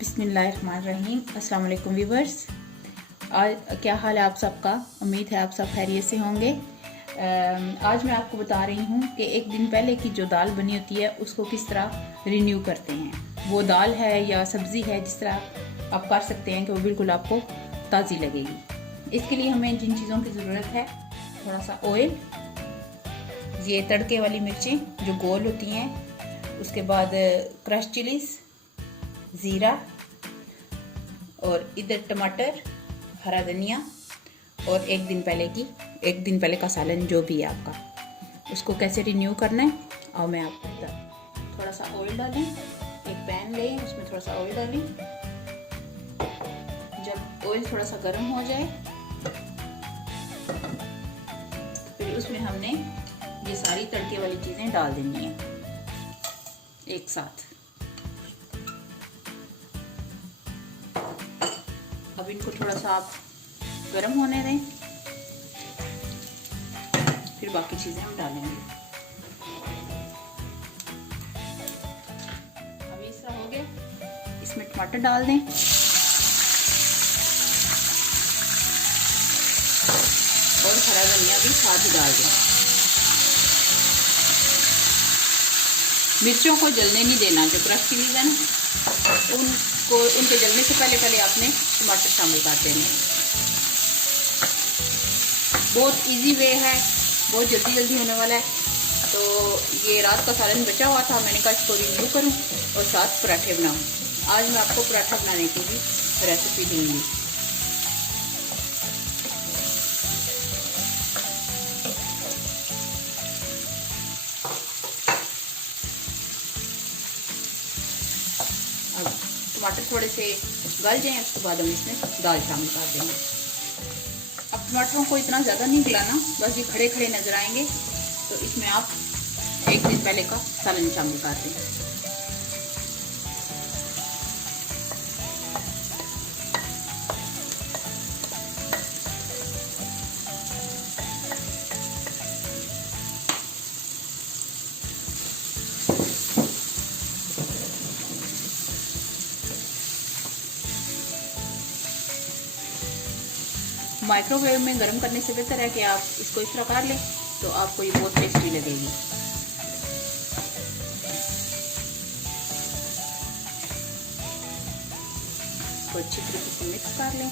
बिस्मिल्लाहिर्रहमानिर्रहीम। अस्सलाम वालेकुम व्यूवर्स। आज क्या हाल है आप सबका? उम्मीद है आप सब खैरियत से होंगे। आज मैं आपको बता रही हूँ कि एक दिन पहले की जो दाल बनी होती है उसको किस तरह रिन्यू करते हैं। वो दाल है या सब्ज़ी है, जिस तरह आप कर सकते हैं कि वो बिल्कुल आपको ताज़ी लगेगी। इसके लिए हमें जिन चीज़ों की ज़रूरत है, थोड़ा सा ऑयल, ये तड़के वाली मिर्चें जो गोल होती हैं, उसके बाद क्रश चिलीज़, ज़ीरा, और इधर टमाटर, हरा धनिया, और एक दिन पहले का सालन जो भी है आपका, उसको कैसे रिन्यू करना है और मैं आपको बता। थोड़ा सा ऑयल डालें, एक पैन लें, उसमें थोड़ा सा ऑयल डालें। जब ऑयल थोड़ा सा गर्म हो जाए फिर उसमें हमने ये सारी तड़के वाली चीज़ें डाल देनी है एक साथ। अब इनको थोड़ा सा आप गर्म होने दें, फिर बाकी चीज़ें हम डालेंगे। अब इस तरह हो गया, इसमें टमाटर डाल दें और हरा धनिया भी साथ ही डाल दें। मिर्चों को जलने नहीं देना, जो क्रश चिलीज़ है ना, उनके जलने से पहले आपने टमाटर शामिल कर देने। बहुत इजी वे है, बहुत जल्दी होने वाला है। तो ये रात का सालन बचा हुआ था, मैंने कहा इसको रिन्यू करूं और साथ पराठे बनाऊं। आज मैं आपको पराठा बनाने की भी रेसिपी दूंगी। अब टमाटर थोड़े से गल जाएं, उसके बाद हम इसमें दाल शामिल कर देंगे। अब टमाटरों को इतना ज़्यादा नहीं गलाना, बस ये खड़े खड़े नजर आएंगे तो इसमें आप एक दिन पहले का सालन शामिल कर दें। माइक्रोवेव में गर्म करने से बेहतर है कि आप इसको इस तरह कर लें, तो आपको ये बहुत टेस्टी लगेगी। इसको अच्छी तरीके से मिक्स कर लें।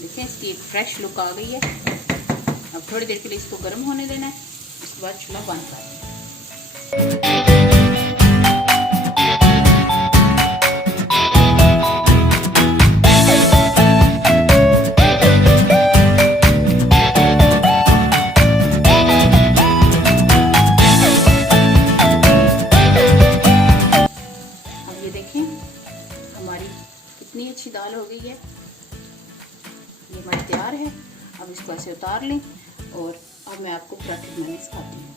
देखें, इसकी एक फ्रेश लुक आ गई है। अब थोड़ी देर के लिए इसको गर्म होने देना है, उसके बाद चूल्हा बंद कर दें। हमारी कितनी अच्छी दाल हो गई है, ये हमारी तैयार है। अब इसको ऐसे उतार लें और अब मैं आपको पराठे बनाने सिखाती हूँ।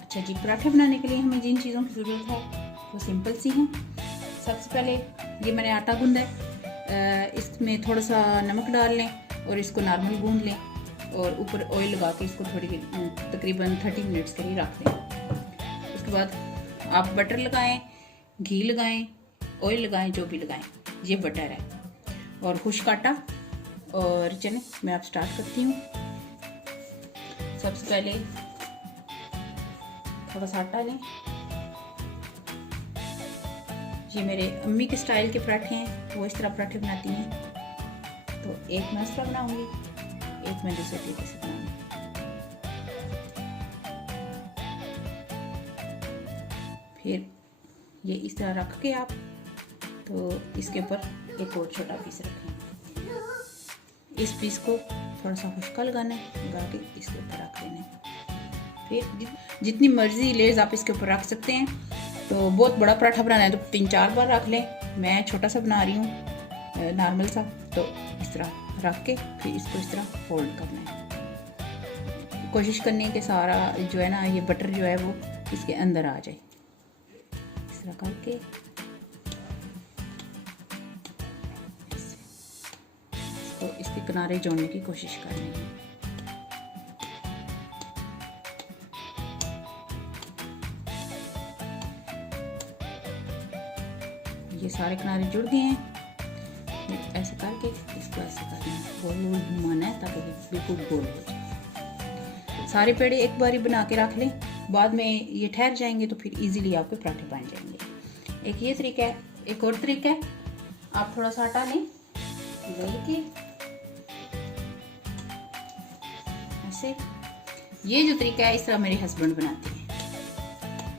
अच्छा जी, पराठे बनाने के लिए हमें जिन चीज़ों की ज़रूरत है वो सिंपल सी हैं। सबसे पहले ये मैंने आटा गूंदा है, इसमें थोड़ा सा नमक डाल लें और इसको नॉर्मल गूंद लें और ऊपर ऑयल लगा के इसको तकरीबन 30 मिनट्स के लिए रख दें। उसके बाद आप बटर लगाएं, घी लगाएं, ऑयल लगाएं, जो भी लगाएं, ये बटर है। और खुश्क आटा, और चलें मैं आप स्टार्ट करती हूँ। सबसे पहले थोड़ा सा आटा लें। ये मेरे अम्मी के स्टाइल के पराठे हैं, वो इस तरह पराठे बनाती हैं। तो एक मैं इस तरह बनाऊंगी, एक मैं दूसरे तरीके से बनाऊंगी। फिर ये इस तरह रख के आप, तो इसके ऊपर एक और छोटा पीस रखें। इस पीस को थोड़ा सा खुश्का लगाना है, लगा के इसके ऊपर रख देना है। फिर जितनी मर्जी लेयर्स आप इसके ऊपर रख सकते हैं। तो बहुत बड़ा पराठा बनाना है तो 3-4 बार रख लें। मैं छोटा सा बना रही हूँ, नॉर्मल सा। तो इस तरह रख के फिर इसको इस तरह फोल्ड करना है। कोशिश करनी है कि सारा जो है ना, ये बटर जो है वो इसके अंदर आ जाए। इस तरह करके तो इसके किनारे जोड़ने की कोशिश करनी है। ये सारे किनारे जुड़ गए हैं। फिर ऐसे करके इसको ऐसे करना है, गोल गोल घुमाना है ताकि बिल्कुल गोल हो जाए। सारे पेड़े एक बार ही बना के रख लें, बाद में ये ठहर जाएंगे तो फिर इजीली आपके पराठे बन जाएंगे। एक ये तरीका है। एक और तरीका है, आप थोड़ा सा आटा लें, लेके ऐसे, ये जो तरीका है इस तरह मेरे हस्बैंड बनाते हैं,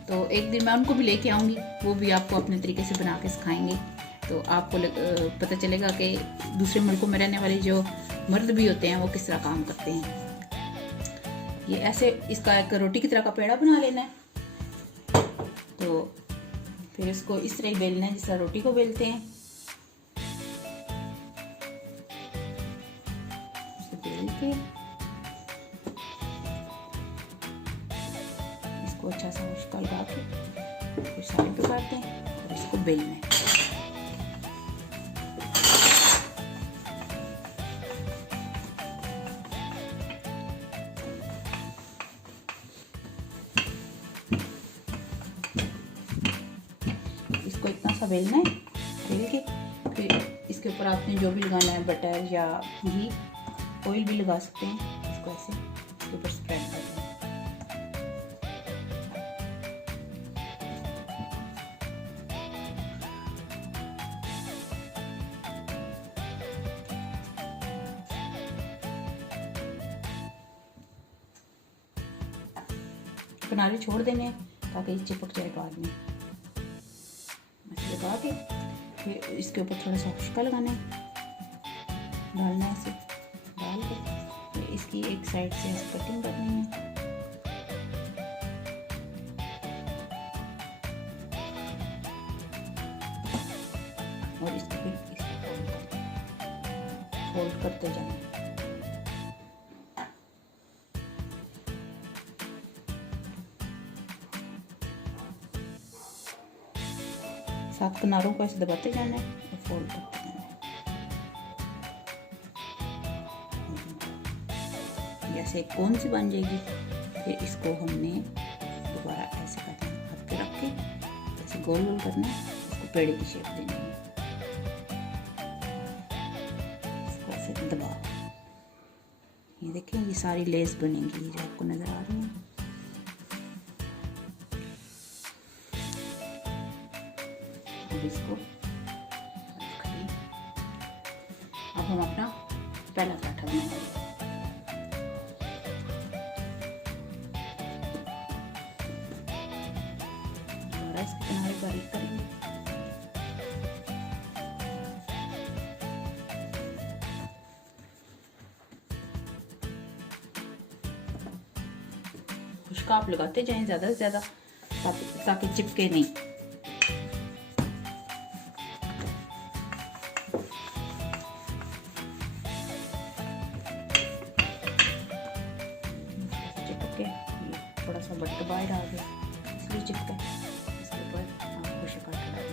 तो एक दिन मैं उनको भी लेके आऊँगी, वो भी आपको अपने तरीके से बना के सिखाएंगे। तो आपको पता चलेगा कि दूसरे मुल्कों में रहने वाले जो मर्द भी होते हैं वो किस तरह काम करते हैं। ये ऐसे इसका एक रोटी की तरह का पेड़ा बना लेना है, तो फिर इसको इस तरह ही बेलना है जिस तरह रोटी को बेलते हैं। बेल के इसको अच्छा सा मुश्किल लगा के फिर साइड पे काटते हैं और इसको बेलना है। इसको इतना सा बेलना है, बेल के फिर इसके ऊपर आपने जो भी लगाना है, बटर या घी, ऑयल भी लगा सकते हैं। इसको ऐसे इसके ऊपर स्प्रेड कर दें। किनारे छोड़ देने ताकि चिपक जाए बाद में। ऐसे लगा के फिर इसके ऊपर थोड़ा सा खुशका लगाना है, डालना है, ऐसे डाल के फिर इसकी एक साइड से ऐसे कटिंग करनी है। और इसको फिर फोल्ड करते जाएंगे। सात किनारों को ऐसे दबाते जाना है और फोल्ड करते जाना है। जैसे एक कोन सी बन जाएगी, फिर इसको हमने दोबारा ऐसे करना है, हाथ पे रख के ऐसे गोल गोल करना है, इसको पेड़े की शेप देनी है। इसको ऐसे दबाओ, ये देखिए ये सारी लेस बनेगी जो आपको नजर आ रही है। इसको अब हम अपना पहला पराठा बनाएंगे। दोबारा इसके किनारे बारीक करेंगे। खुशका आप लगाते जाएं ज़्यादा से ज़्यादा ताकि चिपके नहीं। थोड़ा सा बट बाहर आ गया इसलिए चिपका। इसके ऊपर आप खुशका डालें।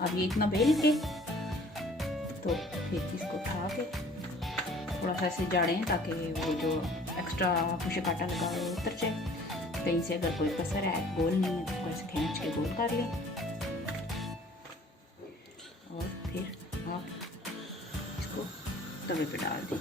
अब ये इतना बेल के तो फिर इसको उठा के थोड़ा सा ऐसे जाड़ें ताकि वो जो एक्स्ट्रा कुछ काटा लगा वो उतर जाए। कहीं से अगर कोई कसर है, गोल नहीं है, तो ऐसे खींच के गोल कर लें और फिर आप इसको तवे पे डाल दें।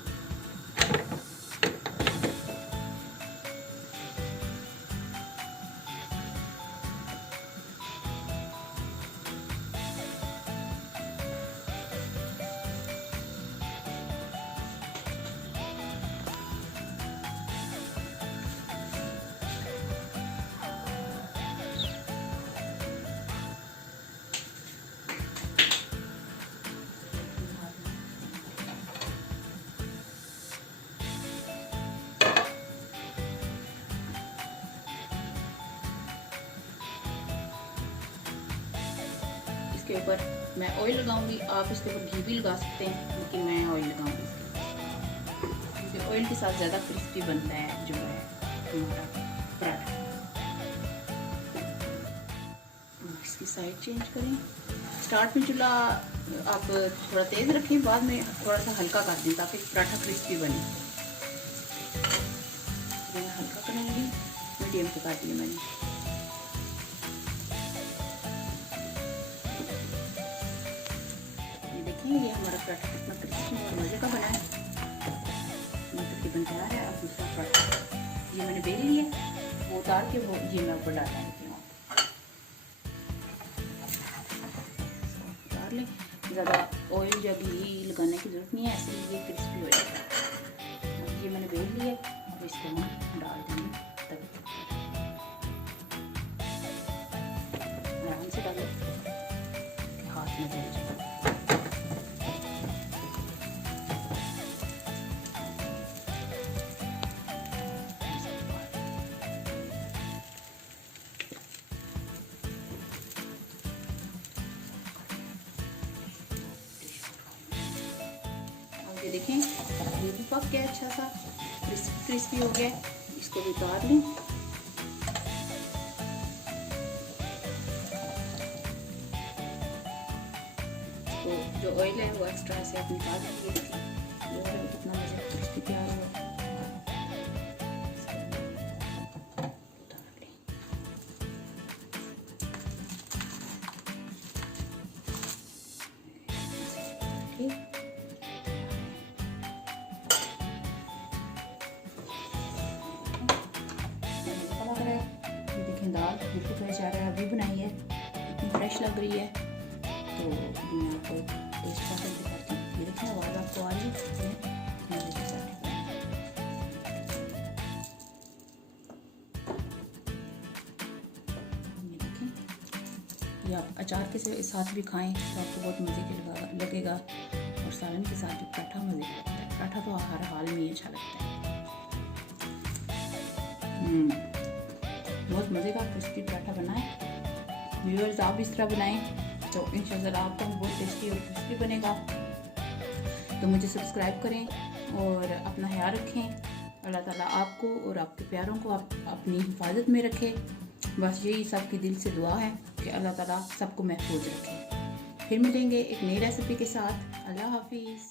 इसके ऊपर मैं ऑयल लगाऊंगी, आप इसके ऊपर घी भी लगा सकते हैं, लेकिन मैं ऑयल लगाऊंगी क्योंकि ऑयल के साथ ज़्यादा क्रिस्पी बनता है जो है हमारा पराठा। साइड चेंज करें। स्टार्ट में चूल्हा आप थोड़ा तेज़ रखें, बाद में थोड़ा सा हल्का कर दें ताकि पराठा क्रिस्पी बने। मैं हल्का करूँगी, मीडियम पे काट लिया मैंने। ये देखें, ये हमारा पराठा कितना क्रिस्पी और मज़े का बना है। तकरीबन तैयार है। अब दूसरा पराठा ये मैंने बेल लिया, वो उतार के वो ये मैं ऊपर डाल देती हूँ। उतार लें, ज़्यादा ऑयल या घी लगाने की ज़रूरत नहीं है, ऐसे ही ये क्रिस्पी हो जाएगा। ये मैंने बेल लिया, अब इसको हम डाल देंगे तवे पर। आराम से डालें, हाथ में जल जाए। ये देखें, ये भी पक गया, अच्छा सा क्रिस्पी हो गया। इसको भी उतार लें। तो जो ऑयल है वो एक्स्ट्रा से आप निकाल देंगे। देखिए ये कितना मज़े क्रिस्पी तैयार हुआ। ठीक, दाल बिल्कुल फ्रेश आ रहा है, अभी बनाई है, इतनी फ्रेश लग रही है। तो मैं आपको टेस्ट करके दिखाती हूँ। ये देखिए आवाज़ आपको आ रही है। ये देखें, ये आप अचार के साथ भी खाएं तो आपको बहुत मज़े के लगेगा, और सालन के साथ भी पराठा मज़े का लगता है। पराठा तो हर हाल में ही अच्छा लगता है। बहुत मज़े का क्रिस्पी पराठा बनाएं। व्यूअर्स, आप इस तरह बनाएं तो इंशाल्लाह आपका भी बहुत टेस्टी और क्रिस्पी बनेगा। तो मुझे सब्सक्राइब करें और अपना ख्याल रखें। अल्लाह ताला आपको और आपके प्यारों को अपनी हिफाजत में रखे। बस यही सबकी दिल से दुआ है कि अल्लाह ताला सबको महफूज रखे। फिर मिलेंगे एक नई रेसिपी के साथ। अल्लाह हाफिज़।